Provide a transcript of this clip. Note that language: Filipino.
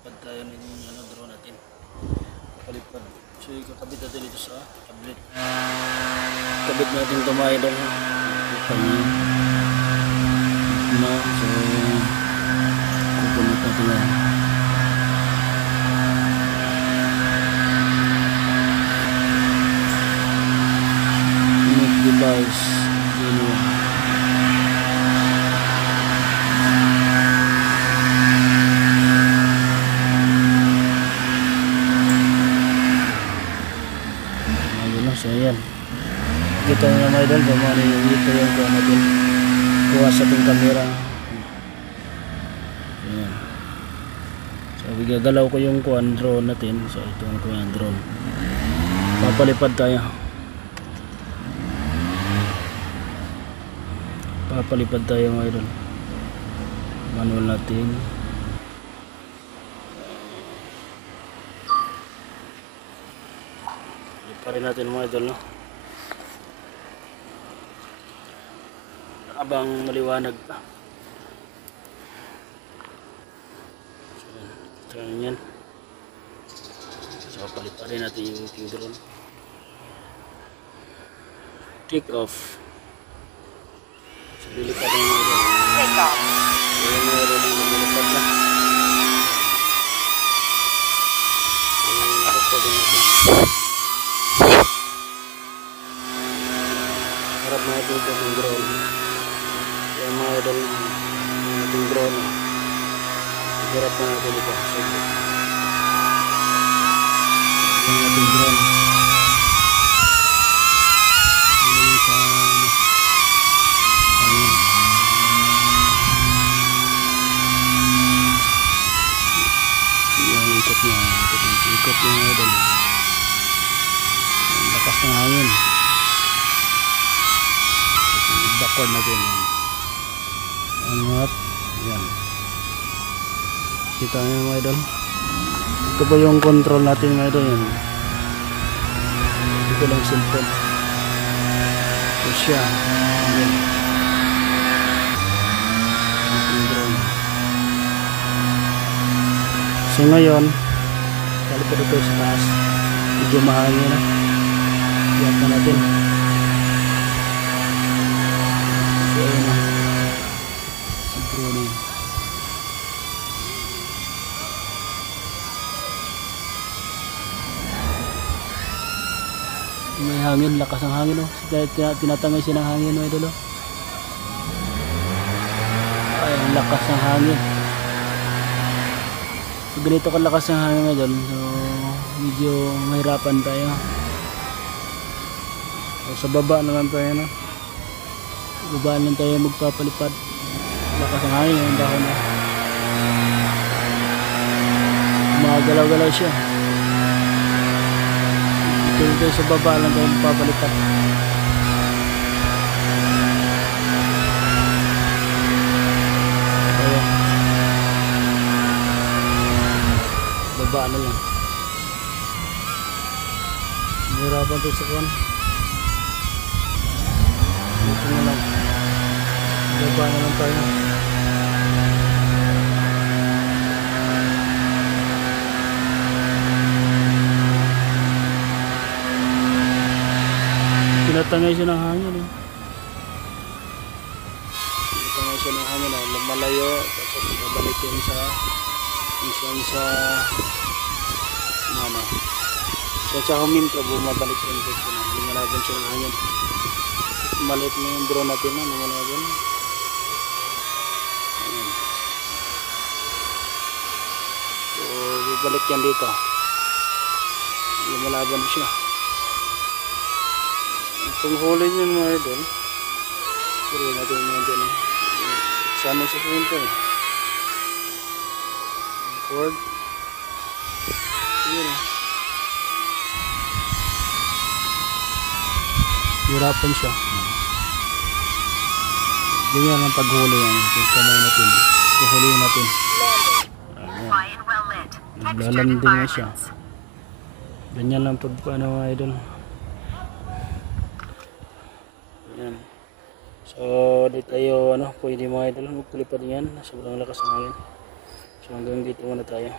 Pad tayo ng drone natin. Palipad. So ikakabit natin dito sa tablet. Kabit natin ito mga idol. Ito niya. Na. So kukunit natin yan. Unique device. Yun yun. So ayan, kita nyo mga idol kung ano yung ito yung kuha natin kuha sa ating camera. Ayan. So gagalaw ko yung kuha drone natin. So ito yung kuha drone, papalipad tayo, mga idol. Manual natin. Pa rin natin mga idol, no? Abang maliwanag pa. So, ito yan. So palit pa rin natin yung ating drone. Take off. So lilipad na yung drone. Take off. So yun na rin yung lilipad na. So lilipad natin. Harap na ito yung drone. Kaya mga idol yung drone. Harap na natin ito. Yung ating drone. Ano yung sa hangin. Yung ikot niya. Ikot yung idol. Lakas ng hangin. Backward natin. Angat. Yan. Kita nyo mga idol. Ito po yung control natin mga idol. Yan. Ito lang cellphone. Ito siya. Yan. So ngayon, kalipad ito sa taas. Medyo mahangin na. Iyak na natin. May hangin, lakas ng hangin, oh. Tinatangay siya ng hangin, oh, idol, oh. Ay, ang lakas ng hangin. So ganito kalakas ng hangin, idol. So medyo mahirapan tayo. So sa baba naman tayo, no. Babaan lang tayo magpapalipad. Lakas ng hangin, yung dahon, oh. Magalaw-galaw siya. Ito sa baba lang tayo magpapalipad. Ayan. Baba na lang. Mahirapan ito sa kuwan. Dito na lang. Baba na lang tayo. Tinatangay siya ng hangin, eh. Tinatangay siya ng hangin, oh. Lumalayo, tapos babalik yun sa ano, sa huminto, bumabalik yun dito na lumalaban siya ng hangin. Maliit na yung drone natin na lumalaban. Ayan. So bubalik yan dito, lumalaban siya. Kung huli nyo mga idol, huli natin mga dyan, eh. Sama sa punto, eh. Record. Yun, eh. Hirapan siya. Ganyan ang paghuli yan. Kamay natin. Kuhuliin natin. Naglalanding na siya. Ganyan lang pag ano mga idol. Yan. So di tayo pwede mga idol magpalipad yan, sobrang lakas ng hangin. So hanggang dito muna tayo.